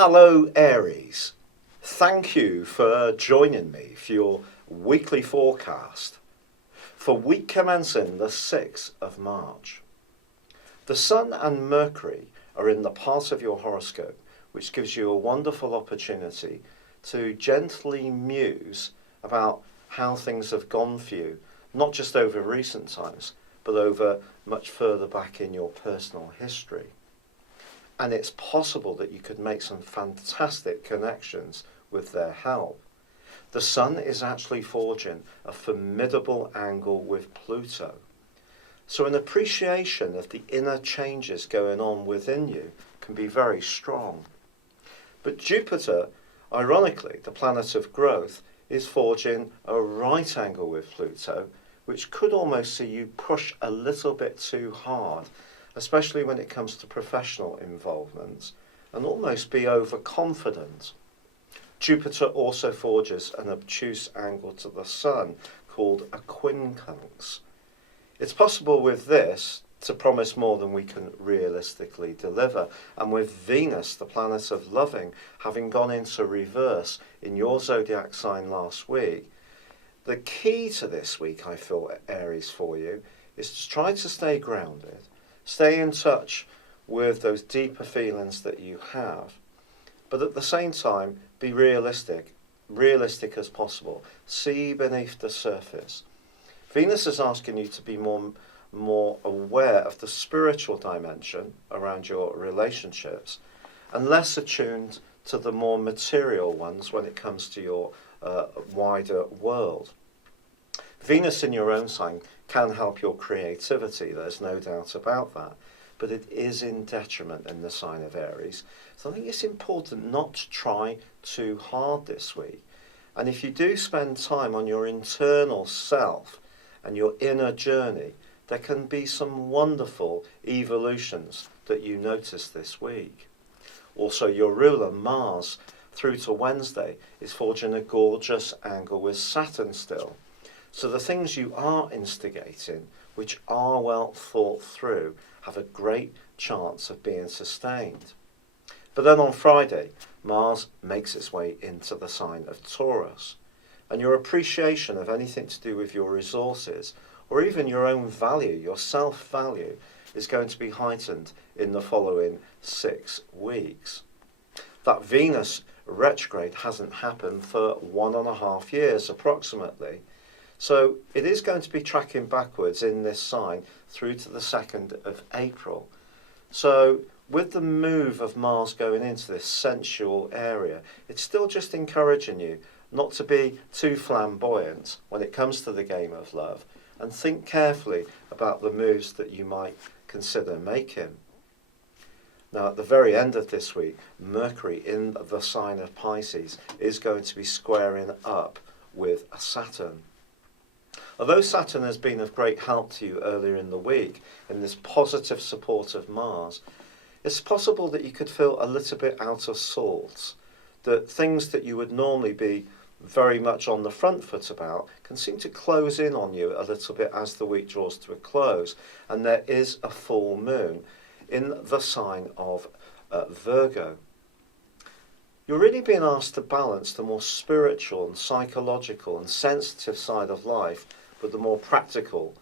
Hello Aries, thank you for joining me for your weekly forecast for week commencing the 6th of March. The Sun and Mercury are in the part of your horoscope which gives you a wonderful opportunity to gently muse about how things have gone for you, not just over recent times, but over much further back in your personal history. And it's possible that you could make some fantastic connections with their help. The Sun is actually forging a formidable angle with Pluto. So an appreciation of the inner changes going on within you can be very strong. But Jupiter, ironically, the planet of growth, is forging a right angle with Pluto, which could almost see you push a little bit too hard, especially when it comes to professional involvement, and almost be overconfident. Jupiter also forges an obtuse angle to the Sun called a quincunx. It's possible with this to promise more than we can realistically deliver, and with Venus, the planet of loving, having gone into reverse in your zodiac sign last week, the key to this week, I feel, Aries, for you, is to try to stay grounded, stay in touch with those deeper feelings that you have, but at the same time be realistic as possible. See beneath the surface. Venus is asking you to be more aware of the spiritual dimension around your relationships and less attuned to the more material ones when it comes to your wider world. Venus in your own sign can help your creativity, there's no doubt about that, but it is in detriment in the sign of Aries. So I think it's important not to try too hard this week. And if you do spend time on your internal self and your inner journey, there can be some wonderful evolutions that you notice this week. Also, your ruler, Mars, through to Wednesday, is forging a gorgeous angle with Saturn still. So the things you are instigating, which are well thought through, have a great chance of being sustained. But then on Friday, Mars makes its way into the sign of Taurus, and your appreciation of anything to do with your resources, or even your own value, your self-value, is going to be heightened in the following 6 weeks. That Venus retrograde hasn't happened for 1.5 years approximately. So it is going to be tracking backwards in this sign through to the 2nd of April. So with the move of Mars going into this sensual area, it's still just encouraging you not to be too flamboyant when it comes to the game of love, and think carefully about the moves that you might consider making. Now at the very end of this week, Mercury in the sign of Pisces is going to be squaring up with Saturn. Although Saturn has been of great help to you earlier in the week in this positive support of Mars, it's possible that you could feel a little bit out of sorts, that things that you would normally be very much on the front foot about can seem to close in on you a little bit as the week draws to a close, and there is a full moon in the sign of Virgo. You're really being asked to balance the more spiritual and psychological and sensitive side of life with the more practical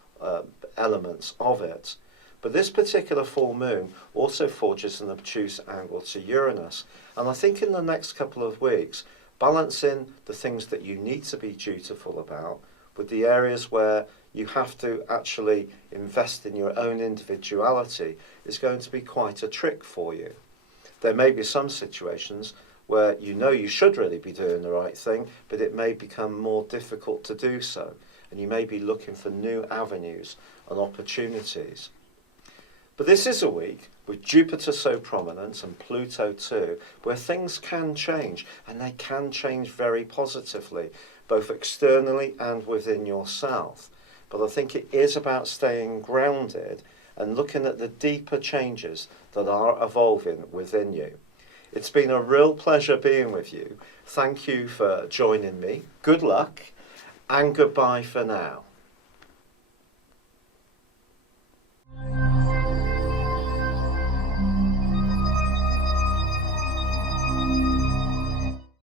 elements of it. But this particular full moon also forges an obtuse angle to Uranus, and I think in the next couple of weeks, balancing the things that you need to be dutiful about with the areas where you have to actually invest in your own individuality is going to be quite a trick for you. There may be some situations where you know you should really be doing the right thing, but it may become more difficult to do so, and you may be looking for new avenues and opportunities. But this is a week with Jupiter so prominent and Pluto too, where things can change, and they can change very positively, both externally and within yourself. But I think it is about staying grounded and looking at the deeper changes that are evolving within you. It's been a real pleasure being with you. Thank you for joining me. Good luck and goodbye for now.